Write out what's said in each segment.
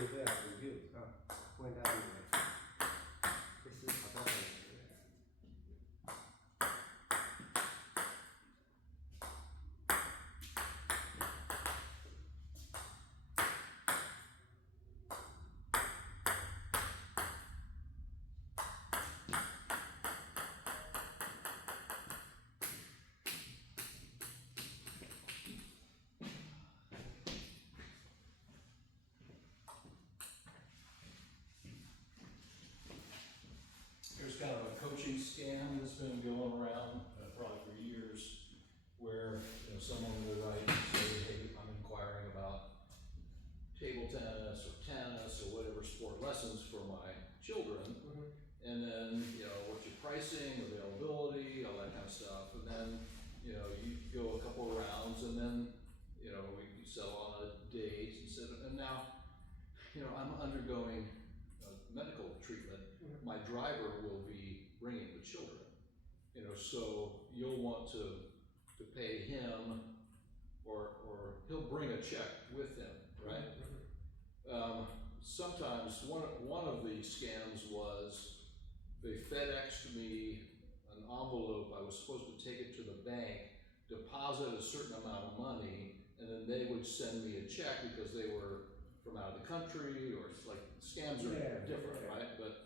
对对啊，review 啊，欢迎大家来这次好像There's kind of a coaching scam that's been going around probably for years, where someone will write and say, "Hey, I'm inquiring about table tennis or tennis or whatever sport lessons for my children," and then what's your pricing, availability, all that kind of stuff, and then you go a couple of rounds, and then we settle on a date and now I'm undergoing medical treatment. My driver will be bringing the children, so you'll want to pay him, or he'll bring a check with him, right? Sometimes one of the scams was they FedExed me an envelope. I was supposed to take it to the bank, deposit a certain amount of money, and then they would send me a check because they were from out of the country, or it's like scams are different, right? But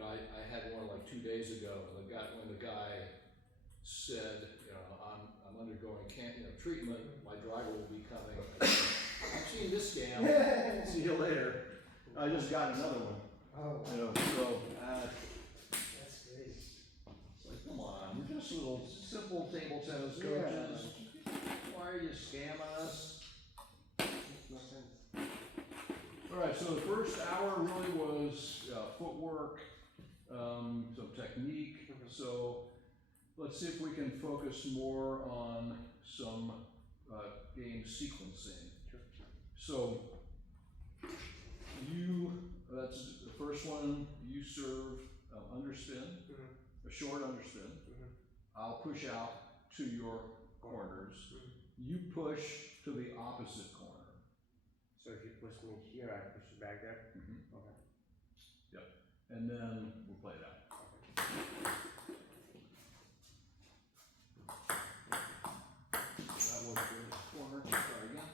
I had one like 2 days ago, and when the guy said, I'm undergoing treatment, my driver will be coming. I've seen this scam. See you later. I just got another one. Oh, So that's great. it's like, come on, we're just little simple table tennis coaches. Why are you scamming us? Makes no sense. All right, so the first hour really was footwork, some technique. So let's see if we can focus more on some game sequencing. Sure. So that's the first one, you serve underspin, a short underspin. I'll push out to your corners. You push to the opposite corner. So if you push me here, I push you back there? Okay. Yep. And then we'll play it out. So that was the corner. Try again.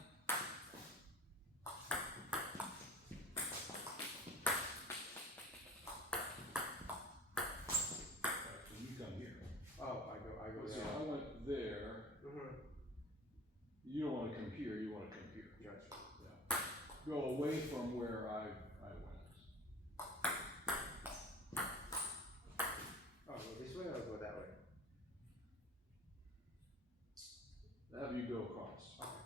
Alright, so you come here. Oh, I go So there. I went there. You don't want to come here, you want to come here. Gotcha. Yeah. Go away from where I went. Oh, go this way or go that way? Have you go across. Okay.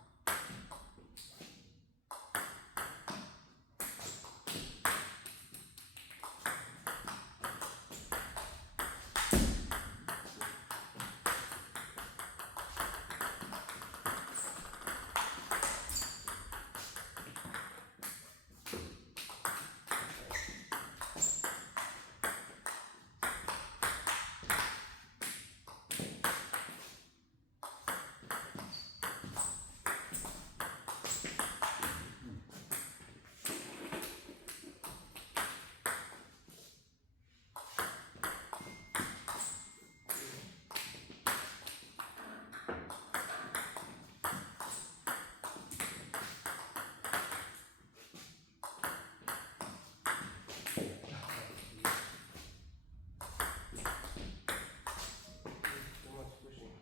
Too much pushing.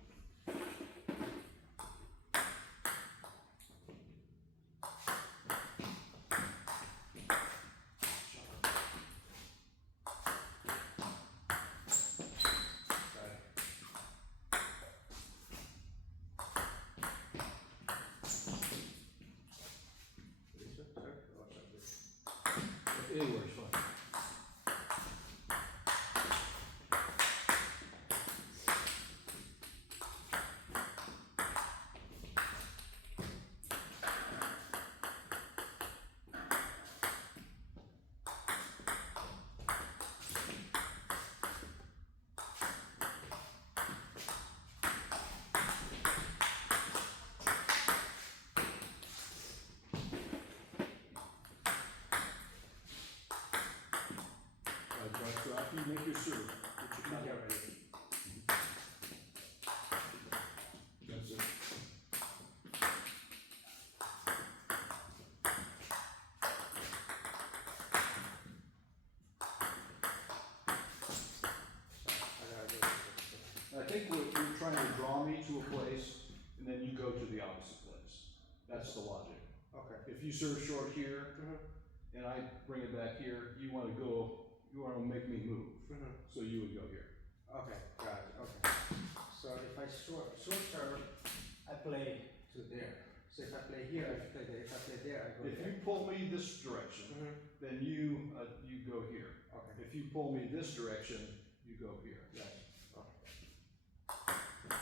This way, sir? Or like this? Anywhere's fine. make your serve. Get your Yeah, cup. ready. That's it. I gotta do this. I think you're trying to draw me to a place, and then you go to the opposite place. That's the logic. Okay. If you serve short here, Mm-hmm. and I bring it back here, you wanna make me move, Mm-hmm. so you would go here. Okay, got it, okay. So if I short serve, I play to there. So if I play here, I play there. If I play there, I go If there. you pull me this direction, Mm-hmm. then you go here. Okay. If you pull me this direction, you go here. Got it. Okay.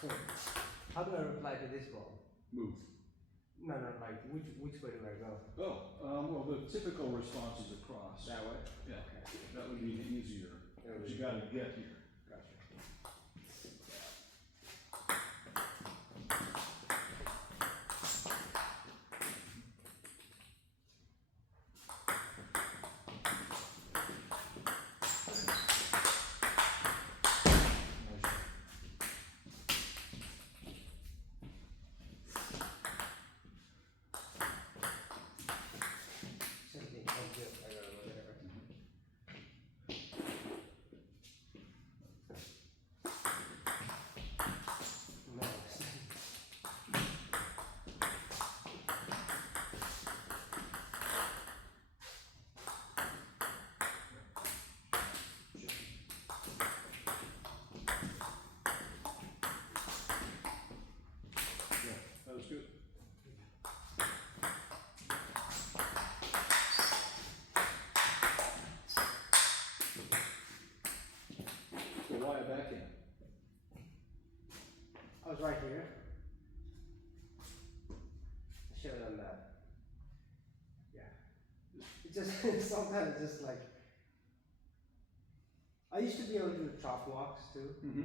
So how do I reply to this ball? Move. No, like which way do I go? Well, the typical response is across. That way? Yeah, Okay. that would be easier, That would but you be- gotta get here. Gotcha. Same thing. Oh, yeah, I gotta look at it. No. Yeah, that was good. So why a backhand? I was right here. I should have done that. Yeah. It just sometimes it's just like I used to be able to do chop blocks too, Mm-hmm.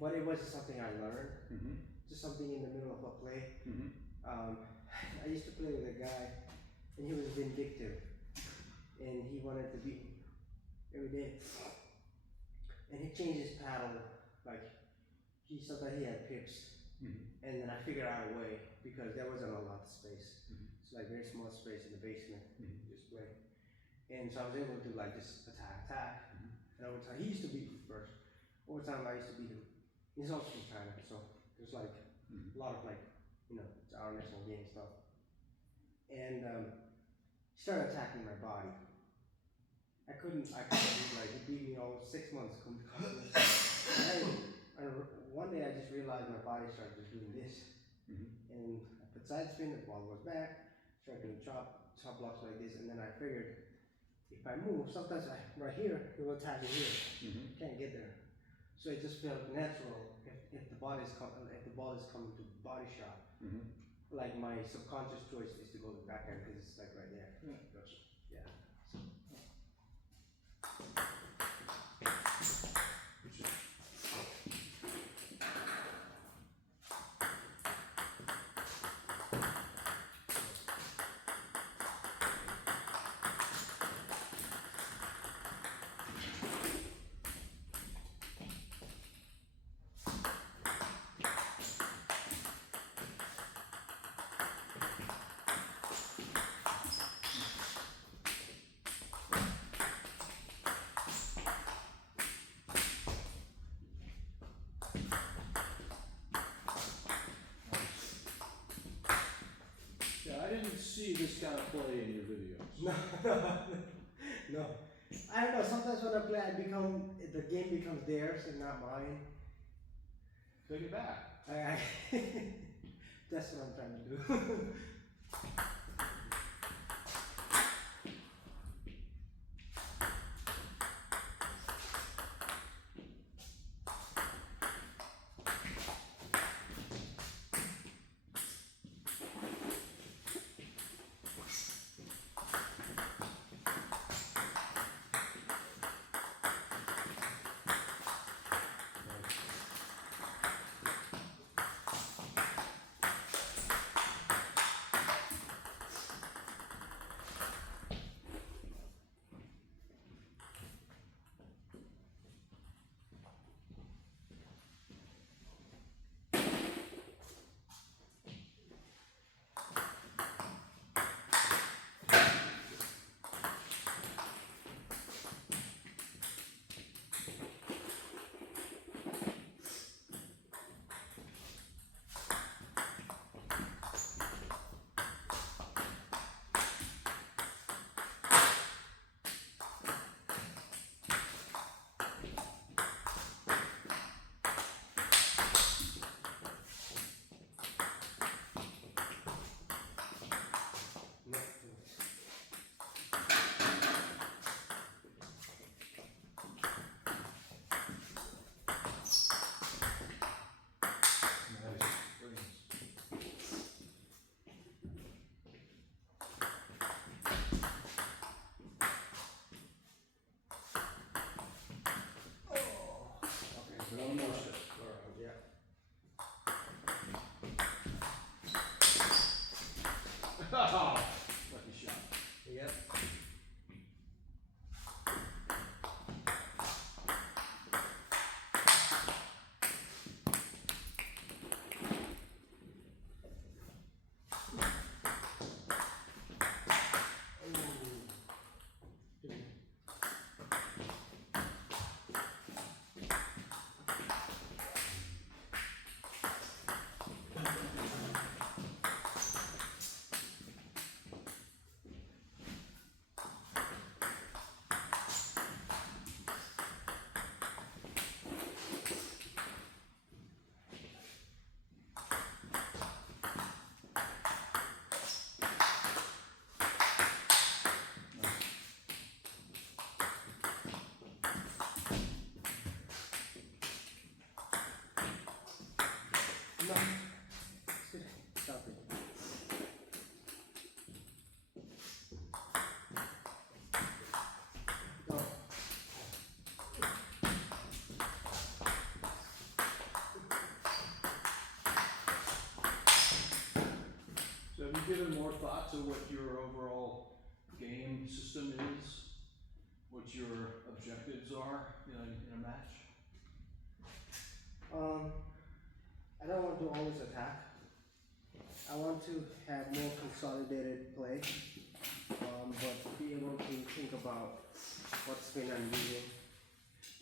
but it wasn't something I learned. Mm-hmm. Just something in the middle of a play. Mm-hmm. I used to play with a guy, and he was vindictive, and he wanted to beat me every day. And he changed his paddle, like sometimes he had pips, Mm-hmm. and then I figured out a way because there wasn't a lot of space. Mhm. It's like very small space in the basement, Mhm. just play. And so I was able to like just attack. Mhm. And over time, he used to beat me first. Over time, I used to beat him. He's also from China, so there's like Mhm. a lot of like, it's our national game stuff. And he started attacking my body. I couldn't like, he beat me all 6 months. And one day I just realized my body started just doing this. Mhm. And I put side spin, the ball goes back, started doing chop blocks like this, and then I figured if I move, sometimes right here, it will attack me here. Mhm. Can't get there. So it just felt natural if the ball is coming to body shot. Mhm. Like my subconscious choice is to go to the backhand because it's like right there. Yeah, gotcha. Yeah. Good shot. see this kind of play in your videos? No. I don't know, sometimes when I play the game becomes theirs and not mine. Take it back. I that's what I'm trying to do. One more step. Yeah. Lucky shot. Yep. No. Stop it. No. So have you given more thought to what your overall game system is? What your objectives are in a match? I don't want to always attack. I want to have more consolidated play, but be able to think about what spin I'm using.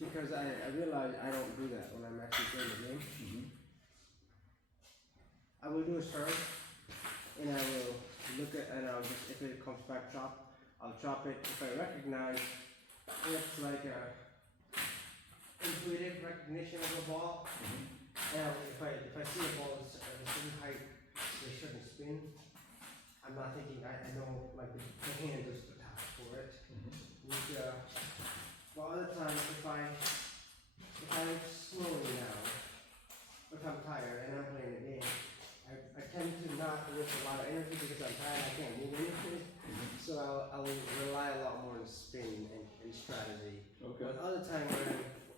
Because I realize I don't do that when I'm actually playing the game. Mm-hmm. I will do a serve, and I will look at, and I'll just, if it comes back chop, I'll chop it. If I recognize it's like a intuitive recognition of the ball, and if I see a ball that's at a certain height, a certain spin, I'm not thinking, I know like the hand is the top for it. Which, but other times if I'm slowing down, if I'm tired and I'm playing the game, I tend to not waste a lot of energy because I'm tired, I can't move anything. So I will rely a lot more on spin and strategy. Okay. But other times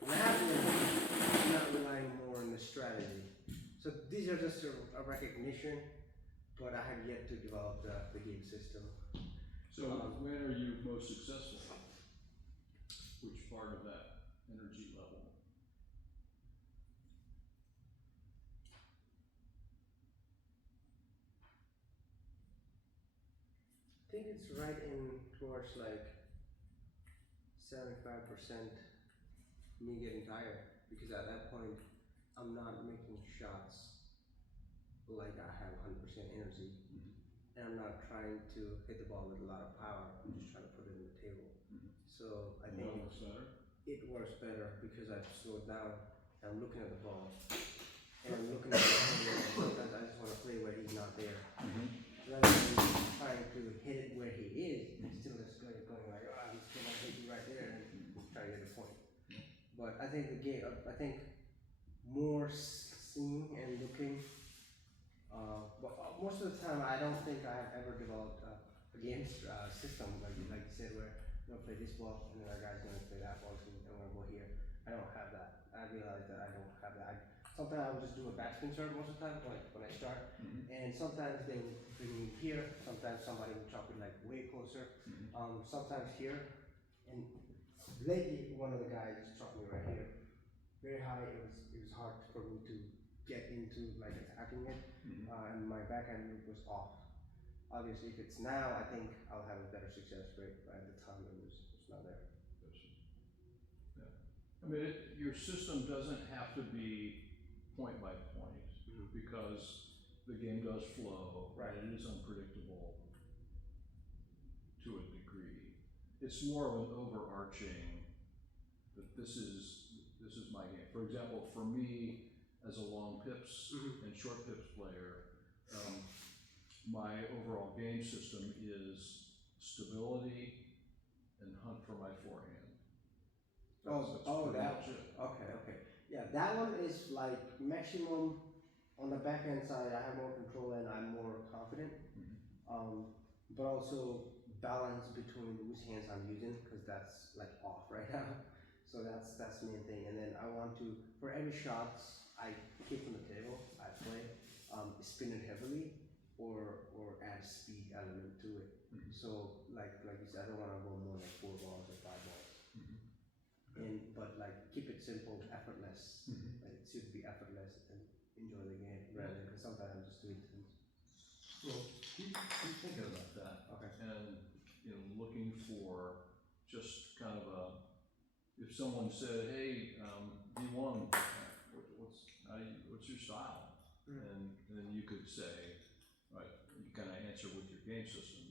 when I have to, I'm not relying more on the strategy. So these are just a recognition, but I have yet to develop the game system. So when are you most successful? Which part of that energy level? I think it's right in towards like 75% me getting tired, because at that point I'm not making shots like I have 100% energy. and I'm not trying to hit the ball with a lot of power. I'm just trying to put it in the table. So I And think that looks better? it works better because I've slowed down. I'm looking at the ball, and I'm looking at the ball. Sometimes I just want to play where he's not there, rather than trying to hit it where he is. And still just going like, oh, he's gonna hit you right there, and trying to get the point. But I think the game, I think more seeing and looking. But most of the time, I don't think I have ever developed a game system like you said, where I'm gonna play this ball and then our guy's gonna play that ball, and I'm gonna go here. I don't have that. I realize that I don't have that. Sometimes I would just do a backspin serve most of the time when I start, and sometimes they would bring me here. Sometimes somebody would chop it like way closer. Sometimes here, and lately one of the guys chopped me right here, very high. It was hard for me to get into like attacking it, and my backhand move was off. Obviously, if it's now, I think I'll have a better success rate. But at the time, it was not there. Yeah. I mean, your system doesn't have to be point by point because the game does flow, Right. and it is unpredictable to a degree. It's more of an overarching that this is my game. For example, for me as a long pips and short pips player, my overall game system is stability and hunt for my forehand. That's pretty That much it. okay. Yeah, that one is like maximum on the backhand side. I have more control and I'm more confident. But also balance between whose hands I'm using because that's like off right now. So that's the main thing. And then I want to, for every shot I kick from the table, I play, spin it heavily or add speed element to it. So like you said, I don't want to go more than 4 balls or 5 balls. But like keep it simple, effortless. Like it should be effortless and enjoy the game rather than because sometimes I'm just doing things. Well, keep thinking about that. Okay. And looking for just kind of a, if someone said, hey, D1, what's your style? And then you could say, right, you kind of answer with your game system.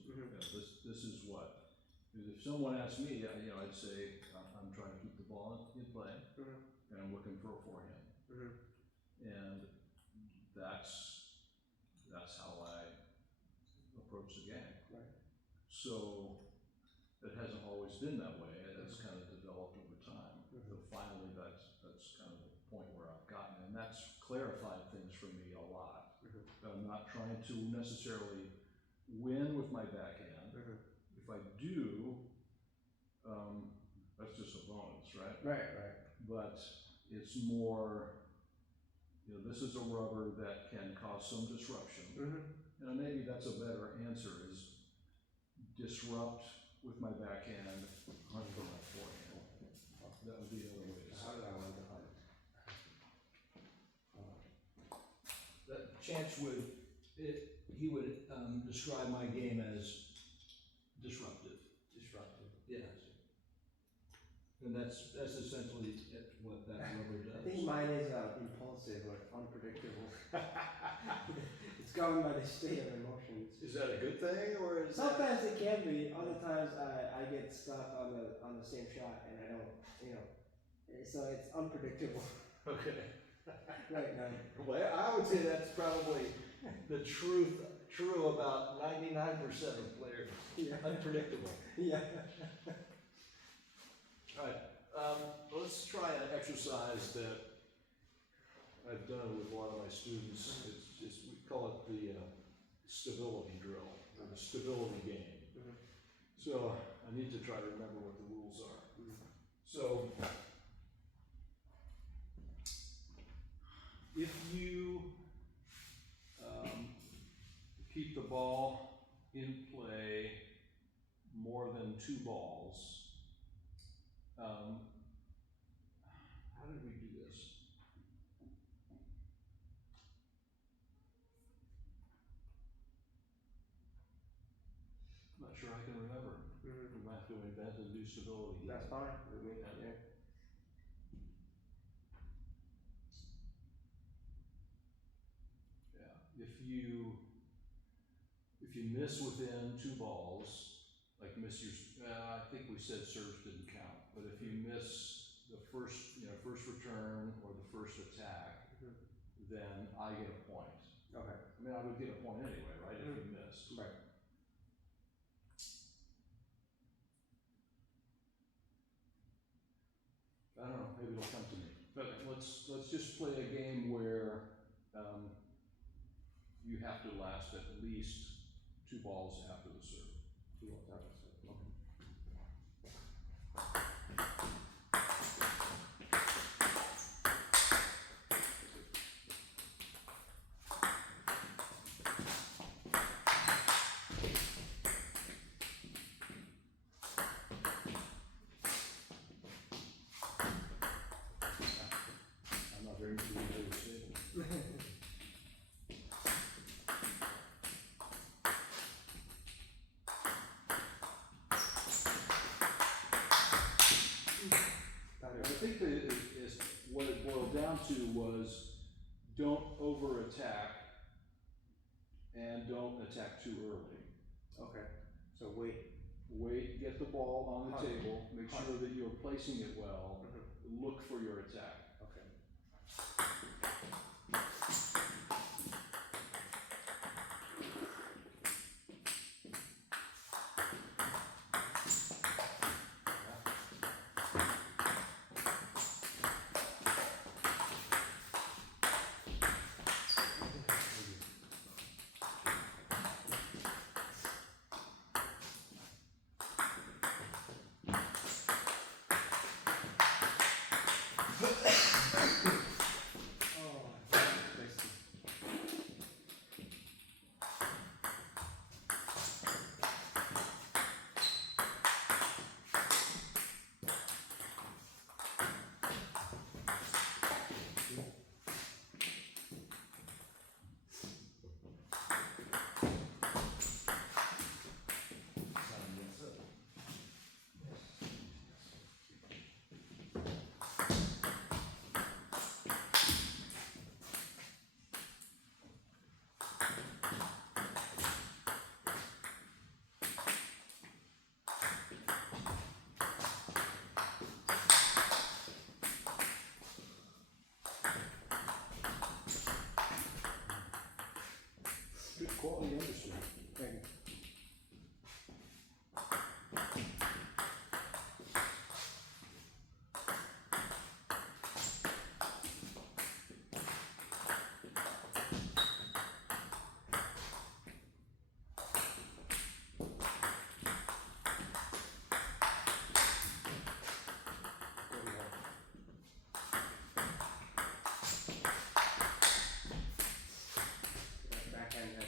This is what. If someone asked me, I'd say I'm trying to keep the ball in play, and I'm looking for a forehand, and that's how I approach the game. Right. So it hasn't always been that way. It's kind of developed over time. But finally, that's kind of the point where I've gotten, and that's clarified things for me a lot. I'm not trying to necessarily win with my backhand. If I do, that's just a bonus, right? Right. But it's more, this is a rubber that can cause some disruption. And maybe that's a better answer, is disrupt with my backhand, hunt for my forehand. That would be another way to say How do it. I want to hunt? That Chance he would describe my game as disruptive. Disruptive. Yes. And that's essentially what that rubber I does. think mine is impulsive or unpredictable. It's governed by the state of emotions. Is that a good thing, or is Sometimes it can be. Other times I get stuck on the same shot and I don't, so it's unpredictable. Okay. Right now. Well, I would say that's probably the true about 99% of players. Yeah. Unpredictable. Yeah. All right. Let's try an exercise that I've done with a lot of my students. It's just, we call it the stability drill, or the stability game. So I need to try to remember what the rules are. So if you keep the ball in play more than 2 balls, how did we do this? I'm not sure I can remember. We might have to invent a new stability game. That's fine with me. Yeah. Yeah, if you If you miss within 2 balls, like miss your, I think we said serves didn't count, but if you miss the first, first return or the first attack, Mhm. then I get a point. Okay. I mean, I would get a point anyway, right, if you missed. Right. I don't know, maybe it'll come to me. But let's just play a game where, you have to last at least 2 balls after the serve. 2 balls out. Okay. I'm not very familiar with it. I think that is what it boiled down to was don't over attack and don't attack too early. Okay. So wait. Wait, get the ball on the Hunt. table, make Hunt. sure that you're placing it well, Mhm. look for your attack. Okay. Oh, tasty. Good quality industry. Thank you. There we go. That backhand had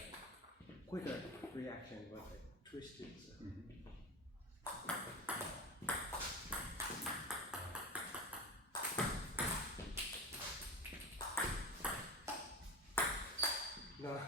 quicker reaction, but it twisted. So. No.